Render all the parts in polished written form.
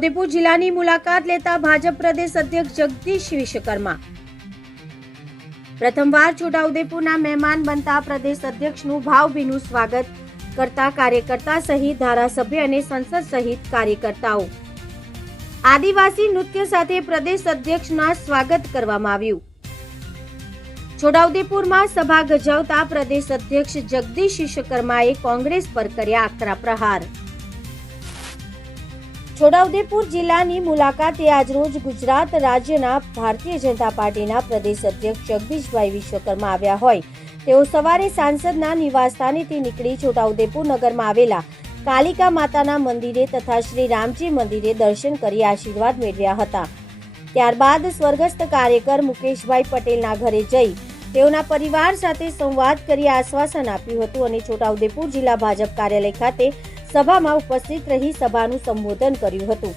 છોટાઉદેપુર જિલ્લાની મુલાકાત લેતા ભાજપ પ્રદેશ અધ્યક્ષ જગદીશ વિશ્વકર્મા પ્રથમવાર છોટાઉદેપુરના મહેમાન બનતા પ્રદેશ અધ્યક્ષનું ભાવભીનું સ્વાગત કરતા કાર્યકર્તા સહિત ધારાસભ્ય અને સંસદ સહિત કાર્યકર્તાઓ આદિવાસી નૃત્ય સાથે પ્રદેશ અધ્યક્ષના સ્વાગત કરવામાં આવ્યું। છોટાઉદેપુરમાં સભા ગજાવતા પ્રદેશ અધ્યક્ષ જગદીશ વિશ્વકર્માએ કોંગ્રેસ પર કર્યા આકરા પ્રહાર। છોટાઉદેપુર જિલ્લાની મુલાકાતે આજરોજ ગુજરાત રાજ્યના ભારતીય જનતા પાર્ટીના પ્રદેશ અધ્યક્ષ જગદીશભાઈ વિશ્વકર્મા આવ્યા હોય તેઓ સવારે સાંસદના નિવાસસ્થાનેથી નીકળી છોટાઉદેપુર નગરમાં આવેલા કાલિકા માતાના મંદિરે તથા શ્રી રામજી મંદિરે દર્શન કરી આશીર્વાદ મેળવ્યા હતા। ત્યારબાદ સ્વર્ગસ્થ કાર્યકર મુકેશભાઈ પટેલના ઘરે જઈ તેઓના પરિવાર સાથે સંવાદ કરી આશ્વાસન આપ્યું હતું અને છોટાઉદેપુર જિલ્લા ભાજપ કાર્યાલય ખાતે સભામાં ઉપસ્થિત રહી સભાનું સંબોધન કર્યું હતું।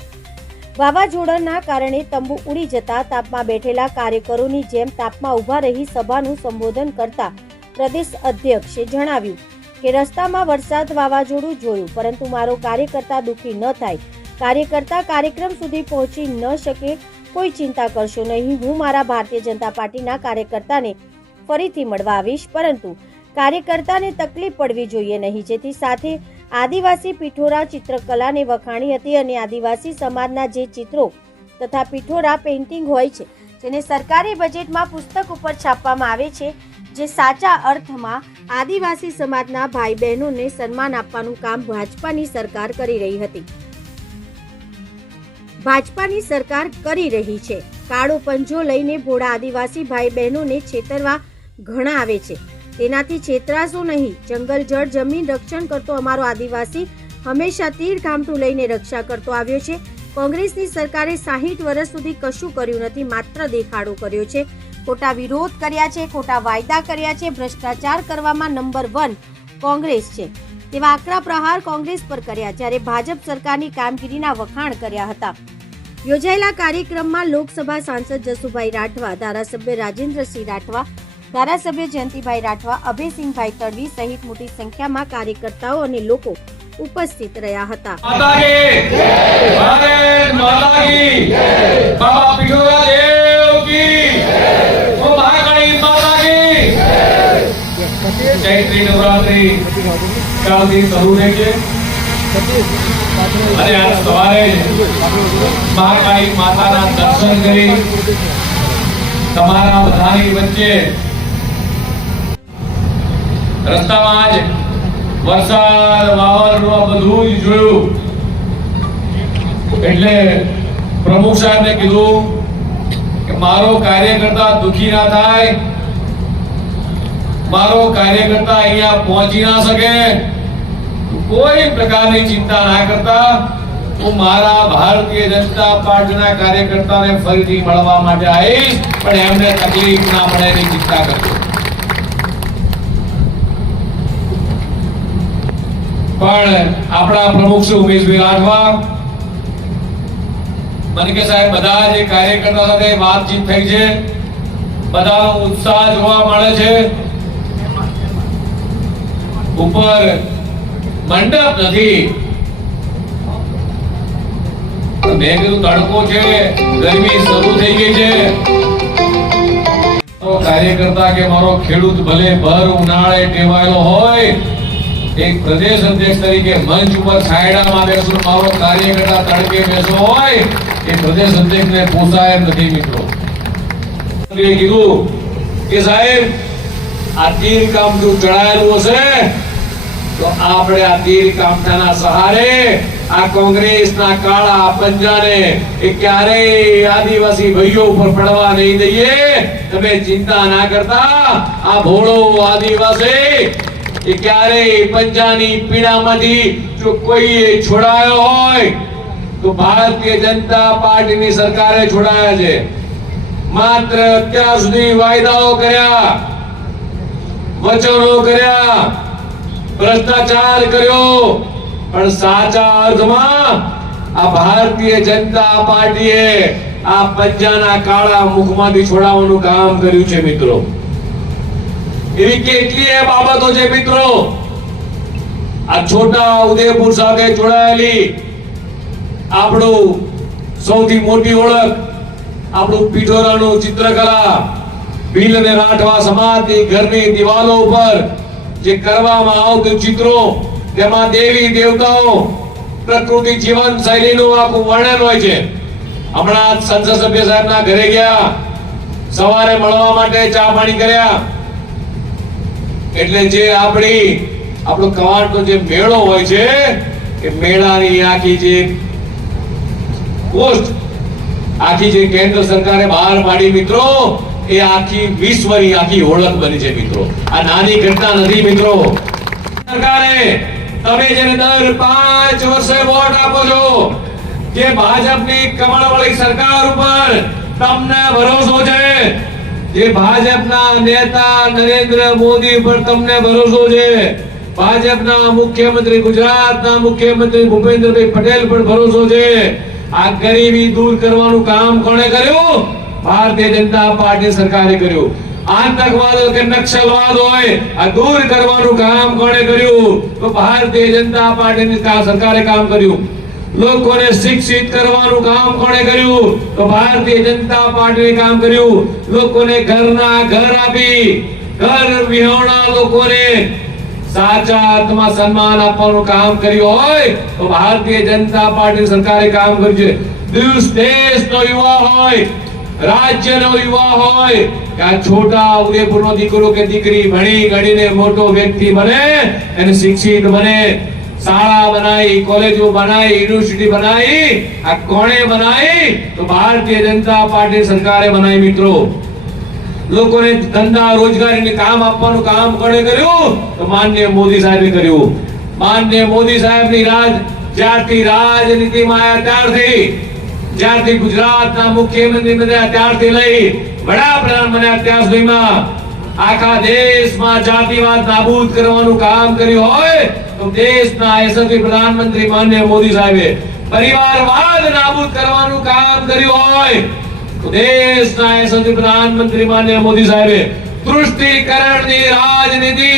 વાવાઝોડાના કારણે તંબુ ઉડી જતા તાપમાં બેઠેલા કાર્યકરોની જેમ તાપમાં ઊભા રહી સભાનું સંબોધન કરતા પ્રદેશ અધ્યક્ષે જણાવ્યું કે રસ્તામાં વરસાદ વાવાઝોડું જોયું પરંતુ મારો કાર્યકર્તા દુઃખી ન થાય, કાર્યકર્તા કાર્યક્રમ સુધી પહોંચી ન શકે, કોઈ ચિંતા કરશો નહીં। હું મારા ભારતીય જનતા પાર્ટીના કાર્યકર્તાને ફરીથી મળવા આવીશ, પરંતુ કાર્યકર્તાને તકલીફ પડવી જોઈએ નહીં। જેથી સાથે આદિવાસી પિઠોરા ચિત્રકલાને વખાણી હતી અને આદિવાસી સમાજના જે ચિત્રો તથા પિઠોરા પેઇન્ટિંગ હોય છે જેને સરકારી બજેટમાં પુસ્તક ઉપર છાપવામાં આવે છે, જે સાચા અર્થમાં આદિવાસી સમાજના ભાઈ બહેનોને સન્માન આપવાનું કામ ભાજપાની સરકાર કરી રહી હતી। ભાજપાની સરકાર કરી રહી છે। કાળો પંજો લઈને ભોળા આદિવાસી ભાઈ બહેનોને છેતરવા ઘણા આવે છે, તેનાથી છેતરાશો નહીં। જંગલ જળ જમીન રક્ષણ કરતો અમારો આદિવાસી હંમેશા તીર કામઠું લઈને રક્ષા કરતો આવ્યો છે। કોંગ્રેસની સરકારે 60 વર્ષ સુધી કશું કર્યું નથી, માત્ર દેખાડો કર્યો છે, ખોટા વિરોધ કર્યા છે, ખોટા વાયદા કર્યા છે, ભ્રષ્ટાચાર કરવામાં નંબર 1 કોંગ્રેસ છે તેવા આકરા પ્રહાર કોંગ્રેસ પર કર્યા, જ્યારે ભાજપ સરકારની કામગીરીના વખાણ કર્યા હતા। યોજાયેલા કાર્યક્રમમાં લોકસભા સાંસદ જસુભાઈ રાઠવા, ધારાસભ્ય રાજેન્દ્રસિંહ રાઠવા, ધારાસભ્ય જયંતિભાઈ રાઠવા, અભયસિંહભાઈ તડવી સહિત મોટી સંખ્યામાં કાર્યકર્તાઓ અને લોકો ઉપસ્થિત રહ્યા હતા। ચૈત્રી નવરાત્રી કાલથી શરૂ થઈ છે અને આજ સવારે મહાકાળી માતાના દર્શન કરી તમારા બધાની વચ્ચે રસ્તામાં જ વરસાદ વાવાઝોડું બધું જ જોયું એટલે પ્રમુખ સાહેબને કીધું કે મારો કાર્યકર્તા દુખી ના થાય, મારો કાર્યકર્તા અહીંયા પહોંચી ના શકે, કોઈ પ્રકારની ચિંતા ના કરતા હું મારા ભારતીય જનતા પાર્ટીના કાર્યકર્તાને ફરીથી મળવા માટે આવીશ, પણ એમને તકલીફ ના પડે એની ચિંતા કરજો। પણ આપણા પ્રમુખ શ્રી ઉમેશભાઈ રાઠવા મને કે સાહેબ બધા જે કાર્યકર્તા સાથે વાતચીત થઈ છે, બધાનો ઉત્સાહ જોવા મળે છે, ઉપર મંડપ નથી, મેં કીધું તડકો છે, ગરમી શરૂ થઈ ગઈ છે, તો કાર્યકર્તા કે મારો ખેડૂત ભલે ભર ઉનાળે ટેવાયેલો હોય, એક પ્રદેશ અધ્યક્ષ તરીકે મંચ ઉપર છાયડામાં બેસો, મારો કાર્યકર્તા તડકે બેસો હોય એ પ્રદેશ અધ્યક્ષને પોસાય નથી। મિત્રો કીધું કે સાહેબ આ તીર કામઠું ચડાયેલું હશે તો આપણે આ તીર કામઠાના સહારે આ કોંગ્રેસના કાળા પંજાને એ ક્યારેય આદિવાસી ભાઈઓ ઉપર પડવા નહીં દઈએ। તમે ચિંતા ના કરતા, આ ભોળો આદિવાસી એ ક્યારેય પંજાની પીડામાંથી જો કોઈ છોડાયો હોય તો ભારતીય જનતા પાર્ટીની સરકારે છોડાયા છે। માત્ર અત્યાર સુધી વાયદાઓ કર્યા, વચનો કર્યા, ભ્રષ્ટાચાર કર્યો, પણ સાચા અર્થમાં આ ભારતીય જનતા પાર્ટીએ આ પંજાના કાળા મુખમાંથી છોડાવવાનું કામ કર્યું છે। મિત્રો એવી કેટલીય બાબતો છે મિત્રો આ છોટા ઉદેપુર સાથે જોડાયેલી, આપણું સૌથી મોટી ઓળખ આપણું પિઠોરાનું ચિત્રકલા, ભીલ અને રાઠવા સમાજની ઘરની દિવાલો ઉપર જે કરવામાં આવતું ચિત્રો, તેમાં દેવી દેવતાઓ, પ્રકૃતિ જીવન શૈલીનું આખું વર્ણન હોય છે. હમણાં સંસદ સભ્ય સાહેબના ઘરે ગયા, સવારે મળવા માટે ચા પાણી કર્યા. એટલે જે આપણો કવાંટનો જે મેળો હોય છે, કે મેળાની આખી જે પોસ્ટ, આખી જે કેન્દ્ર સરકારે બહાર પાડી મિત્રો, એ આખી વિશ્વની આખી ઓળખ બની છે મિત્રો. આ નાની ઘટના નથી મિત્રો. સરકારે તમે જેને દર 5 વર્ષે વોટ આપો છો, જે ભાજપની કમળવાળી સરકાર ઉપર તમને ભરોસો છે, જે ભાજપના નેતા નરેન્દ્ર મોદી ઉપર તમને ભરોસો છે, ભાજપના મુખ્યમંત્રી, ગુજરાતના મુખ્યમંત્રી ભૂપેન્દ્રભાઈ પટેલ પર ભરોસો છે. આ ગરીબી દૂર કરવાનું કામ કોણે કર્યું? ભારતીય જનતા પાર્ટી સરકારે કર્યું. આતંકવાદ કે નક્સલવાદ હોય, આ દૂર કરવાનું કામ કોણે કર્યું? તો ભારતીય જનતા પાર્ટીની સરકારે કામ કર્યું. લોકોને શિક્ષિત કરવાનું કામ કોણે કર્યું? તો ભારતીય જનતા પાર્ટીએ કામ કર્યું. લોકોને ઘરના ઘર આપી, ઘર વિહોણા લોકોને સાચા અર્થમાં સન્માન આપવાનું કામ કર્યું હોય તો ભારતીય જનતા પાર્ટી સરકારે કામ કર્યું છે. દેશનો યુવા હોય, રાજ્યનો યુવા હોય, કે આ છોટા ઉદેપુરનો દીકરો કે દીકરી ભણી ગણીને મોટો વ્યક્તિ બને, એને શિક્ષિત બને, શાળા બનાવી, કોલેજો બનાવી, યુનિવર્સિટી બનાવી, આ કોણે બનાવી? તો ભારતીય જનતા પાર્ટી સરકારે બનાવી મિત્રો. લોકોને ધંધા રોજગારીને કામ આપવાનું કામ કોણે કર્યું? તો માનનીય મોદી સાહેબે કર્યું. માનનીય મોદી સાહેબની જ્યારથી રાજનીતિમાં આવ્યા ત્યારથી, જ્યારથી ગુજરાતના મુખ્યમંત્રી બન્યા ત્યારથી લઈ વડાપ્રધાન બન્યા ત્યાં સુધીમાં આખા દેશમાં જાતિવાદ નાબૂદ કરવાનું કામ કર્યું હોય તો દેશના યશસ્વી પ્રધાનમંત્રી માનનીય મોદી સાહેબે પરિવારવાદ નાબૂદ કરવાનું કામ કર્યું હોય તો દેશના યશસ્વી પ્રધાનમંત્રી માનનીય મોદી સાહેબે તૃષ્ટિકરણની રાજનીતિ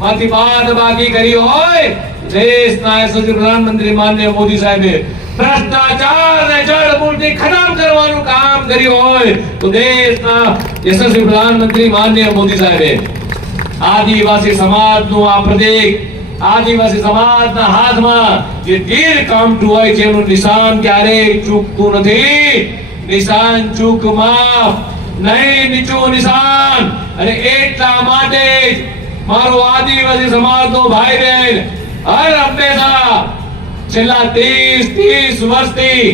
માંથી બાદબાકી કરી હોય, દેશના યશસ્વી પ્રધાનમંત્રી માનનીય મોદી સાહેબે ભ્રષ્ટાચારને જડમૂળથી ખતમ કરવાનું કામ કર્યું હોય તો દેશના યશસ્વી પ્રધાનમંત્રી માનનીય મોદી સાહેબે આદિવાસી સમાજનું આ પ્રતીક, આદિવાસી સમાજના હાથમાં જે તીર કામઠું હોય છે એનું નિશાન ક્યારેય ચૂકતું નથી. નિશાન ચૂકમાં નહીં, નીચું નિશાન. અને એટલા માટે જ મારો આદિવાસી સમાજનો ભાઈ બહેન હર હંમેશા છેલ્લા 30 વર્ષથી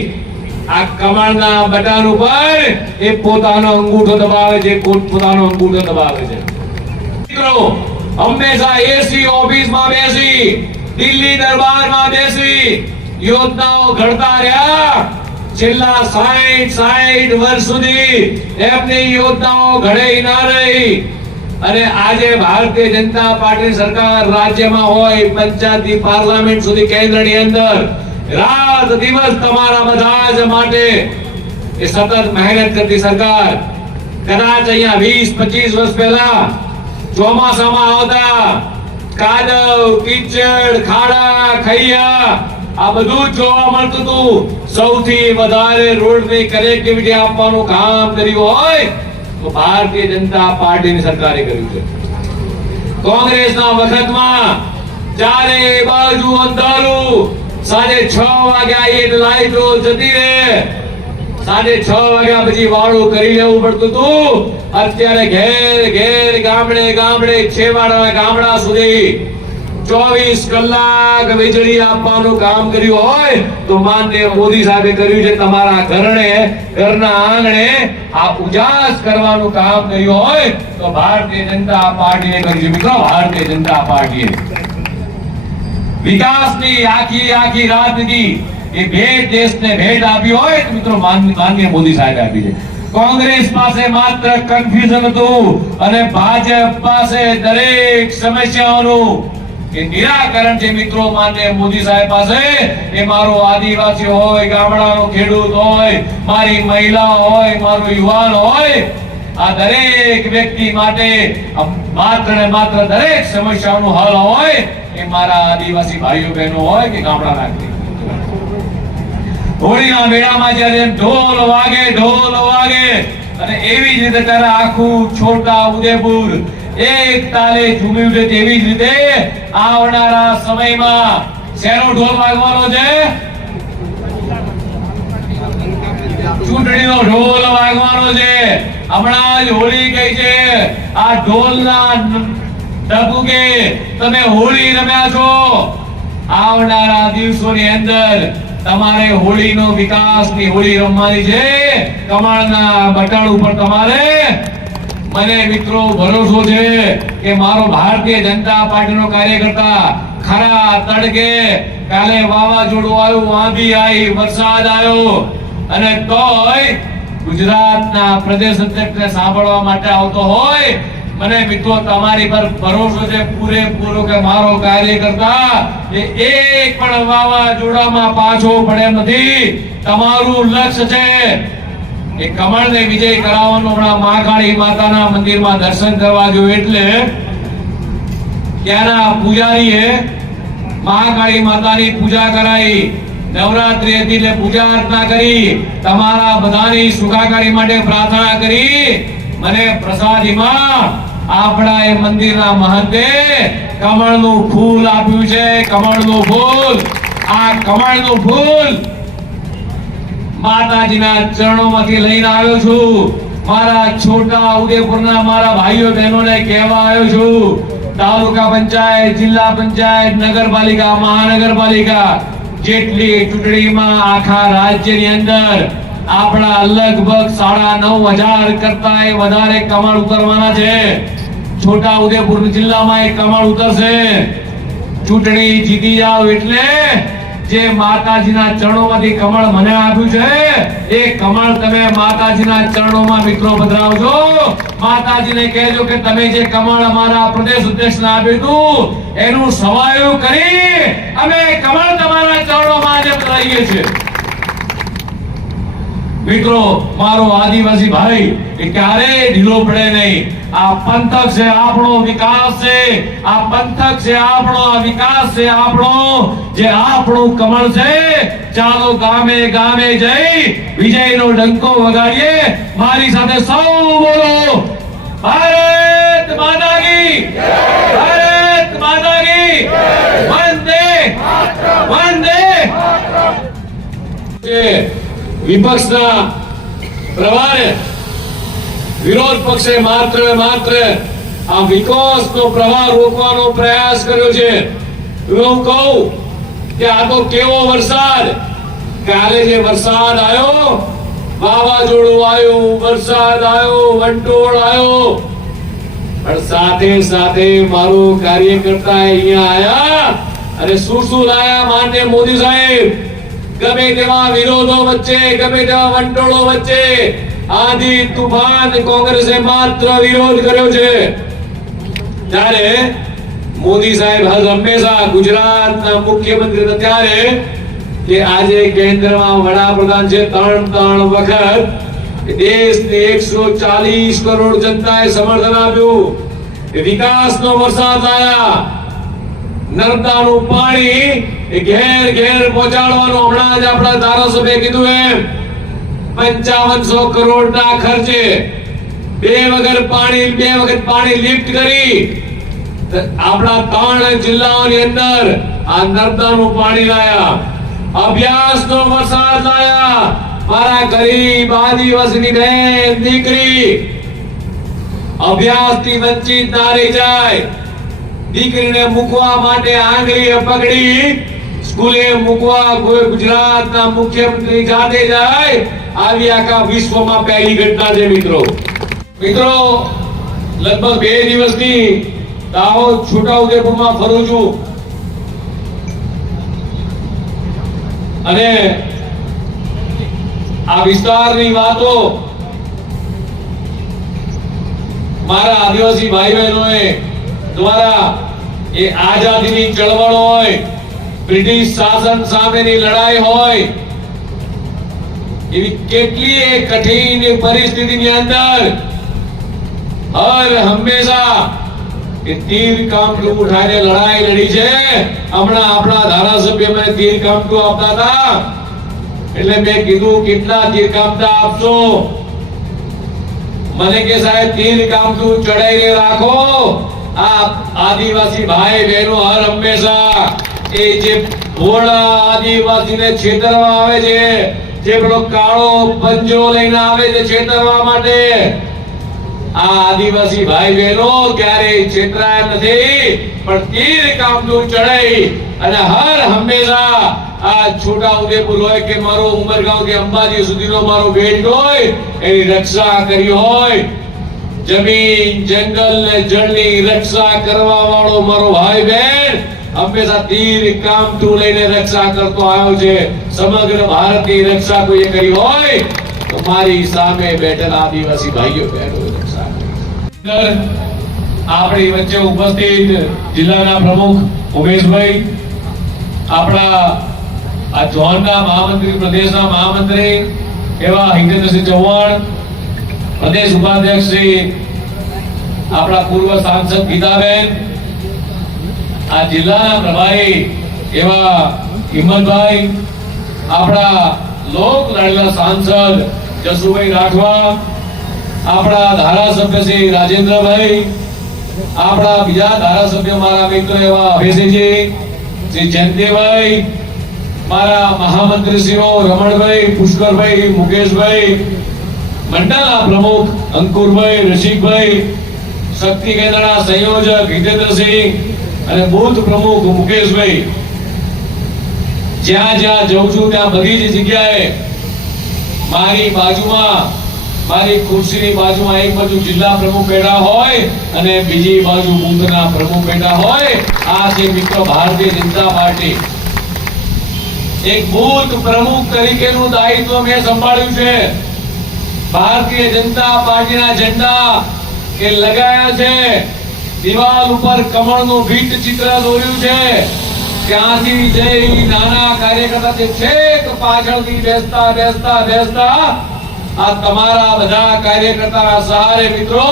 આ કમળના બટન ઉપર એ પોતાનો અંગૂઠો દબાવે છે, પોતાનો અંગૂઠો દબાવે છે મિત્રો. હંમેશા એસી ઓફિસમાં બેસી, દિલ્હી દરબારમાં બેસી યોજનાઓ ઘડતા રહ્યા. છેલ્લા 60 વર્ષ સુધી એમની યોજનાઓ ઘડાઈ ના રહી. અને આજે ભારતીય જનતા પાર્ટી સરકાર રાજ્યમાં હોય, પંચાયતથી પાર્લામેન્ટ સુધી, કેન્દ્રની અંદર રાત દિવસ તમારા બધા જ માટે એ સતત મહેનત કરતી સરકાર. કદાચ અહીંયા 20-25 વર્ષ પહેલા ચોમાસામાં આવતા કાદવ, કીચડ, ખાડા, ખૈયા આ બધું જ જોવા મળતું હતું. સૌથી વધારે રોડની કનેક્ટિવિટી આપવાનું કામ કર્યું હોય તો ભારતીય જનતા પાર્ટીની સરકારે કર્યું છે. કોંગ્રેસના વખતમાં ચારે બાજુ અંધારું, સાંજે 6 વાગ્યા એટલે લાઈટો જતી રહે, સાંજે 6 વાગ્યા પછી વાળું કરી લેવું પડતું હતું. અત્યારે ઘેર ઘેર, ગામડે ગામડે, છેવાડાના ગામડા સુધી 24 કલાક વીજળી આપવાનું કામ કર્યું હોય તો માનનીય મોદી સાહેબે કર્યું છે. તમારા ઘરના આંગણે આ ઉજાસ કરવાનું કામ કર્યું હોય તો ભારતીય જનતા પાર્ટીએ કર્યું છે મિત્રો. ભારતીય જનતા પાર્ટીએ વિકાસની આખી રાજનીતિ એ ભેટ દેશને ભેટ આપી હોય તો મિત્રો માનનીય મોદી સાહેબે આપી છે. કોંગ્રેસ પાસે માત્ર કન્ફ્યુઝન હતું અને ભાજપ પાસે દરેક સમસ્યાઓનું કે નિરાકરણ છે મિત્રો. માનનીય મોદી સાહેબ પાસે એ મારો આદિવાસી હોય, ગામડાનો ખેડૂત હોય, મારી મહિલા હોય, મારો યુવાન હોય, આ દરેક વ્યક્તિ માટે માત્ર ને માત્ર દરેક સમસ્યાઓનો હલ હોય એ મારા આદિવાસી ભાઈઓ બહેનો હોય કે ગામડાના. હોળીના મેળામાં જ્યારે ઢોલ વાગે અને એવી જ રીતે ત્યારે આખું છોટા ઉદેપુર એક તાલે ઝૂમી ઉઠે તેવી જ રીતે આવનારા સમયમાં શેનો ઢોલ વાગવાનો છે? ચૂંટણીનો ઢોલ વાગવાનો છે. હમણાં જ હોળી ગઈ છે. આ ઢોલના ડબુકે તમે હોળી રમ્યા છો. આવનારા દિવસોની અંદર તમારે હોળીનો વિકાસની હોળી રમવાની છે. કમળના બટન ઉપર તમારે, મને મિત્રો ભરોસો છે કે મારો ભારતીય જનતા પાર્ટીનો કાર્યકર્તા ખરા તડકે, કાલે વાવાઝોડું આવ્યું, આંધી આવી, વરસાદ આવ્યો, અને તોય ગુજરાતના પ્રદેશ અધ્યક્ષને સાંભળવા માટે આવતો હોય, મને મિત્રો તમારી પર ભરોસો છે પૂરેપૂરો કે મારો કાર્યકર્તા એ એક પણ વાવાઝોડામાં પાછો પડે નથી. તમારું લક્ષ્ય છે એ કમળને વિજય કરાવવાનું. હમણાં મહાકાળી માતાના મંદિરમાં દર્શન કરવા ગયો એટલે ત્યાંના પૂજારીએ મહાકાળી માતાની પૂજા કરાઈ. નવરાત્રી હતી એટલે પૂજા અર્ચના કરી, તમારા બધાની સુખાકારી માટે પ્રાર્થના કરી. મને પ્રસાદીમાં આપણા એ મંદિરના મહંતે કમળનું ફૂલ આપ્યું છે. કમળનું ફૂલ, આ કમળનું ફૂલ માતાજીના ચરણોમાંથી લઈને આવ્યો છું. મારા છોટા ઉદેપુરના મારા ભાઈઓ બહેનોને કહેવા આવ્યો છું, તાલુકા પંચાયત, જિલ્લા પંચાયત, નગરપાલિકા, મહાનગરપાલિકા જેટલી ચૂંટણીમાં આખા રાજ્યની અંદર આપણા લગભગ 9,500 કરતા વધારે કમળ ઉતરવાના છે. છોટા ઉદેપુર જિલ્લામાં કમળ ઉતરશે. ચૂંટણી જીતી જાવ એટલે જે માતાજીના ચરણોમાંથી કમળ મને આપ્યું છે એ કમળ તમે માતાજીના ચરણોમાં મિત્રો પધરાવજો. માતાજીને કહેજો કે તમે જે કમળ અમારા પ્રદેશ અધ્યક્ષને આપ્યું હતું એનું સવાયું કરી અમે કમળ તમારા ચરણોમાં આજે પધરાવીએ છીએ. મિત્રો, મારો આદિવાસી ભાઈ એ ક્યારેય ઢીલો પડે નહીં. આ પંથક છે આપણો, વિકાસ છે આ પંથક, છે આપણો આ વિકાસ, છે આપણો જે આપણું કમળ છે. ચાલો ગામે ગામે જઈ વિજયનો ડંકો વગાડીએ. મારી સાથે સૌ બોલો, ભારત માતા કી જય, ભારત માતા કી જય, વંદે વંદે. વિપક્ષના પ્રવાહને વિરોધ પક્ષે માત્ર આ વિકાસનો પ્રવાહ રોકવાનો પ્રયાસ કર્યો છે. હું કહું કે આ તો કેવો વરસાદ! કાલે જે વરસાદ આવ્યો, વાવાઝોડું આવ્યું, વરસાદ આવ્યો, વંટોળ આવ્યો, પણ સાથે સાથે મારો કાર્યકર્તા અહીંયા આયા અને શું લાયા માનનીય મોદી સાહેબ? ગમે તેવા વિરોધો વચ્ચે, ગમે તેવા વંટોળો વચ્ચે, આંધી તુફાન કોંગ્રેસે માત્ર વિરોધ કર્યો છે. ત્યારે મોદી સાહેબ હંમેશા ગુજરાતના મુખ્યમંત્રી હતા ત્યારે કે આજે કેન્દ્રમાં વડાપ્રધાન છે, ત્રણ વખત દેશની 140 કરોડ જનતાએ સમર્થન આપ્યું. વિકાસનો વરસાદ આવ્યા. નર્મદાનું પાણી એ ઘેર ઘેર પહોંચાડવાનું હમણાં જ આપણા ધારાસભ્ય કીધું એમ 5500 કરોડના ખર્ચે બે વખત પાણી લિફ્ટ કરી આપણા 3 જિલ્લાઓની અંદર આ નર્મદાનું પાણી લાયા. અભ્યાસનો વરસાદ લાયા. મારા ગરીબ આદિવાસીની બેન દીકરી અભ્યાસથી વંચિત ના રહી જાય. દીકરીને મૂકવા માટે આંગળીએ પકડી સ્કૂલે મૂકવા કોઈ ગુજરાતના મુખ્યમંત્રી જાતે જાય, આવી આખા વિશ્વમાં પહેલી ઘટના છે. મિત્રો લગભગ 2 દિવસથી દાહોદ, છોટાઉદેપુરમાં ફરું છું અને આ વિસ્તારની વાતો મારા આદિવાસી ભાઈ બહેનોએ દ્વારા એ આઝાદીની ચળવળ હોય, બ્રિટિશ શાસન સામેની લડાઈ હોય, એવી કેટલીય કઠિન પરિસ્થિતિની અંદર હંમેશા એ તીર કામઠું ઉઠાઈને લડાઈ લડી છે. હમણાં આપણા ધારાસભ્ય મને તીર કામઠું આપતા હતા. એટલે મેં કીધું કેટલા તીર કામતા આપશો? મને કે સાહેબ તીર કામતું ચડાઈને રાખો. આ આદિવાસી ભાઈ બહેનો હર હંમેશા એ જે ભોળા આદિવાસીને છેતરવા આવે છે, જે પેલો કાળો પંજો લઈને આવે છે છેતરવા માટે, આ આદિવાસી ભાઈ બહેનો ક્યારેય છેતરાયા નથી. પણ તીર કામતું ચડાઈ અને હર હંમેશા આ છોટા ઉદેપુર હોય કે મારો ઉમરગાંવ કે અંબાજી સુધીનો મારો બેલ્ટ હોય એની રક્ષા કરી હોય. જમીન જંગલ ને જળની રક્ષા કરવા વાળો મારો ભાઈ બહેન હંમેશા તીર કામતું લઈને રક્ષા કરતો આવ્યો છે. સમગ્ર ભારતની રક્ષા કોઈએ કરી હોય તો મારી સામે બેઠેલા આદિવાસી ભાઈઓ બહેનોએ રક્ષા કરી. આપણી વચ્ચે ઉપસ્થિત જિલ્લાના પ્રમુખ ઉમેશભાઈ, આપણા આ ઝોનના મહામંત્રી, પ્રદેશના મહામંત્રી એવા હિતેન્દ્રસિંહ ચૌહાણ, પ્રદેશ ઉપાધ્યક્ષ શ્રી આપણા પૂર્વ સાંસદ ગીતાબેન, આ જિલ્લાના પ્રભારી એવા હિંમતભાઈ, આપણા લોક લાડલા સાંસદ જસુભાઈ રાઠવા, આપણા ધારાસભ્ય શ્રી રાજેન્દ્રભાઈ, આપણા બીજા ધારાસભ્ય મારા મિત્ર એવા અભયસિંહજી, શ્રી જયંતિભાઈ, મારા મહામંત્રીશ્રીઓ રમણભાઈ, પુષ્કરભાઈ, મુકેશભાઈ, મંડળના પ્રમુખ અંકુરભાઈ, રસિકભાઈ, શક્તિ કેન્દ્રના સંયોજક હિતેન્દ્રસિંહ અને બૂથ પ્રમુખ મુકેશભાઈ, જ્યાં જ્યાં જઉં છું ત્યાં બધી જ જગ્યાએ મારી બાજુમાં, મારી ખુરશીની બાજુમાં એક બાજુ જિલ્લા પ્રમુખ બેઠા હોય અને બીજી બાજુ બૂથના પ્રમુખ બેઠા હોય. આ છે મિત્રો ભારતીય જનતા પાર્ટી. એક બૂથ પ્રમુખ તરીકેનું દાયિત્વ મેં સંભાળ્યું છે. ભારતીય જનતા પાર્ટીના ઝંડા એ લગાયા છે, દિવાલ ઉપર કમળનું ભીત ચિત્ર દોર્યું છે. ત્યાંથી જઈ નાના કાર્યકર્તાથી છેક પાછળથી બેસતા બેસતા બેસતા આ તમારા બધા કાર્યકર્તાના સહારે મિત્રો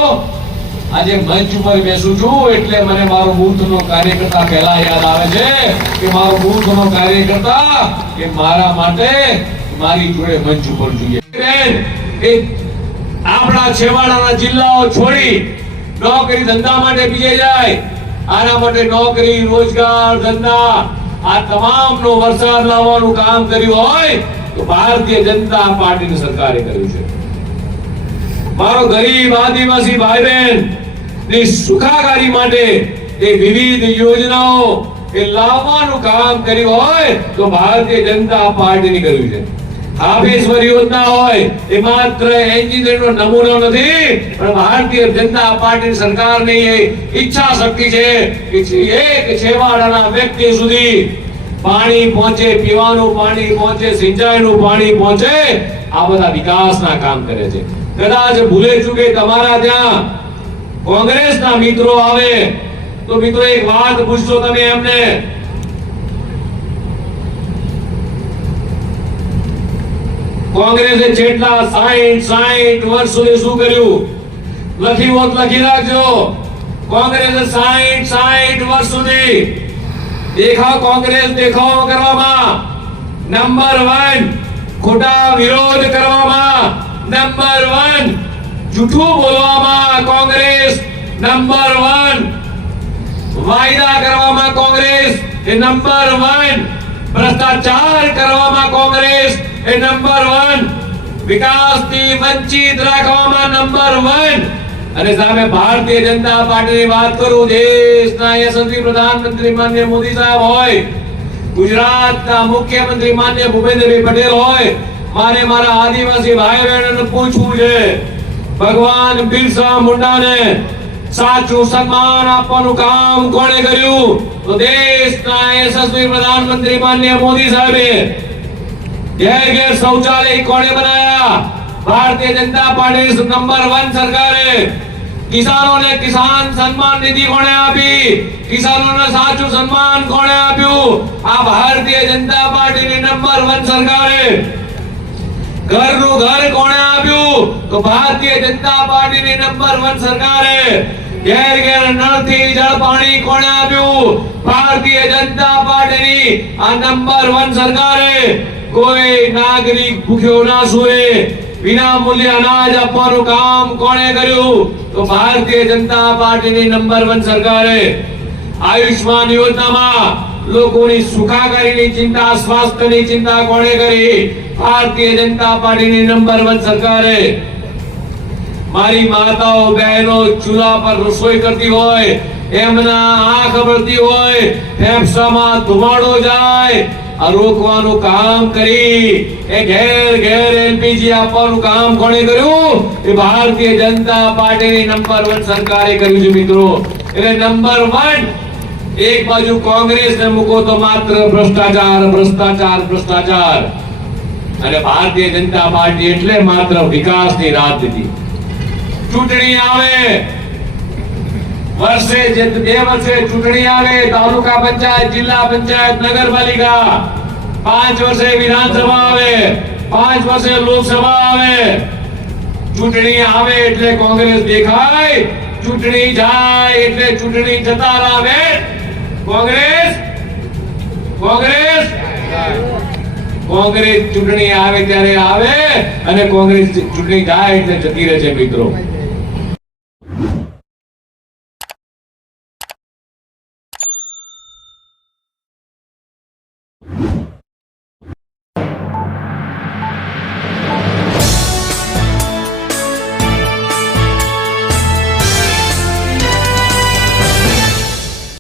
આજે મંચ ઉપર બેસું છું એટલે મને મારો બૂથનો કાર્યકર્તા પહેલા યાદ આવે છે કે મારો બૂથનો કાર્યકર્તા કે મારા માટે મારી જોડે મંચ ઉપર જોઈએ. આપણા છેવાડાના જિલ્લાઓ છોડી નોકરી ધંધા માટે બીજે જાય. આના માટે નોકરી, રોજગાર, ધંધા આ તમામનો વરસાદ લાવવાનું કામ કર્યું હોય તો ભારતીય જનતા પાર્ટીની સરકારે કર્યું છે. મારો ગરીબ આદિવાસી ભાઈ બહેન ની સુખાકારી માટે એ વિવિધ યોજનાઓ એ લાવવાનું કામ કર્યું હોય તો ભારતીય જનતા પાર્ટીની કર્યું છે. હાફેશ્વર યોજના હોય એ માત્ર એન્જિનિયરનો નમૂનો નથી, પણ ભારતીય જનતા પાર્ટી સરકારની એ ઈચ્છા શક્તિ છે કે એક છેવાડાના વ્યક્તિ સુધી પાણી પહોંચે, પીવાનું પાણી પહોંચે, સિંચાઈનું પાણી પહોંચે. આ બધા વિકાસના કામ કરે છે. કદાચ ભૂલે ચૂકે તમારા ત્યાં કોંગ્રેસના મિત્રો આવે તો મિત્રો એક વાત પૂછશો તમે એમને, કોંગ્રેસે છેલ્લા 60 વર્ષ સુધી શું કર્યું? લખી હોત લખી રાખજો. કોંગ્રેસે 60 વર્ષ સુધી કોંગ્રેસ દેખાવ કરવામાં નંબર 1, ખોટા વિરોધ કરવામાં નંબર 1, જૂઠું બોલવામાં કોંગ્રેસ નંબર 1, વાયદા કરવામાં કોંગ્રેસ એ નંબર 1, ભ્રષ્ટાચાર કરવામાં કોંગ્રેસ એ નંબર 1, વિકાસથી વંચિત રાખવામાં નંબર 1. અને સામે ભારતીય જનતા પાર્ટીની વાત કરું, દેશના યશસ્વી પ્રધાનમંત્રી માનનીય મોદી સાહેબ હોય, ગુજરાતના મુખ્યમંત્રી માનનીય ભૂપેન્દ્રભાઈ પટેલ હોય, મારે મારા આદિવાસી ભાઈ બહેનોને પૂછવું છે, ભગવાન બિરસા મુંડાને સાચું સન્માન આપવાનું કામ કોણે કર્યું? તો દેશના યશસ્વી પ્રધાનમંત્રી માનનીય મોદી સાહેબે. ઘેર ઘેર શૌચાલય કોણે બનાયા? ભારતીય જનતા પાર્ટી નંબર 1 સરકારે. કિસાનોને કિસાન સન્માન નિધિ કોણે આપી? કિસાનોને સાચું સન્માન કોણે આપ્યું? આ ભારતીય જનતા પાર્ટીની નંબર 1 સરકારે. ઘરનું ઘર કોણે આપ્યું? તો ભારતીય જનતા પાર્ટીની નંબર 1 સરકારે. ઘેર ઘેર નળથી જળ પાણી કોણે આપ્યું? ભારતીય જનતા પાર્ટીની આ નંબર 1 સરકારે. કોઈ નાગરિક ભૂખ્યો ના સૂવે, વિના મૂલ્યે અનાજ આપવાનું કામ કોણે કર્યું? તો ભારતીય જનતા પાર્ટીની નંબર 1 સરકારે. આયુષ્માન યોજનામાં લોકોની સુખાકારીની ચિંતા, સ્વાસ્થ્યની ચિંતા કોણે કરી? ભારતીય જનતા પાર્ટીની નંબર 1 સરકારે. મારી માતાઓ બહેનો ચૂલા પર રસોઈ કરતી હોય, એમના આંખ બળતી હોય, ફેફસામાં ધુમાડો જાય, આ રોકવાનું કામ કરી એ ઘેર ઘેર એલપીજી આપવાનું કામ કોણે કર્યું? એ ભારતીય જનતા પાર્ટીની નંબર 1 સરકારે કર્યું છે મિત્રો. એટલે નંબર 1 એક બાજુ કોંગ્રેસને મૂકો તો માત્ર ભ્રષ્ટાચાર, ભ્રષ્ટાચાર, ભ્રષ્ટાચાર, અને ભારતીય જનતા પાર્ટી એટલે માત્ર વિકાસની રાજનીતિ. ચૂંટણી આવે વર્ષે, 2 વર્ષે ચૂંટણી આવે, તાલુકા પંચાયત, જિલ્લા પંચાયત, નગરપાલિકા, 5 વર્ષે વિધાનસભા આવે, 5 વર્ષે લોકસભા આવે. ચૂંટણી આવે એટલે કોંગ્રેસ દેખાય, ચૂંટણી જાય એટલે ચૂંટણી જતા રહે. કોંગ્રેસ ચૂંટણી આવે ત્યારે આવે, અને કોંગ્રેસ ચૂંટણી જાય એટલે જતી રહે છે મિત્રો.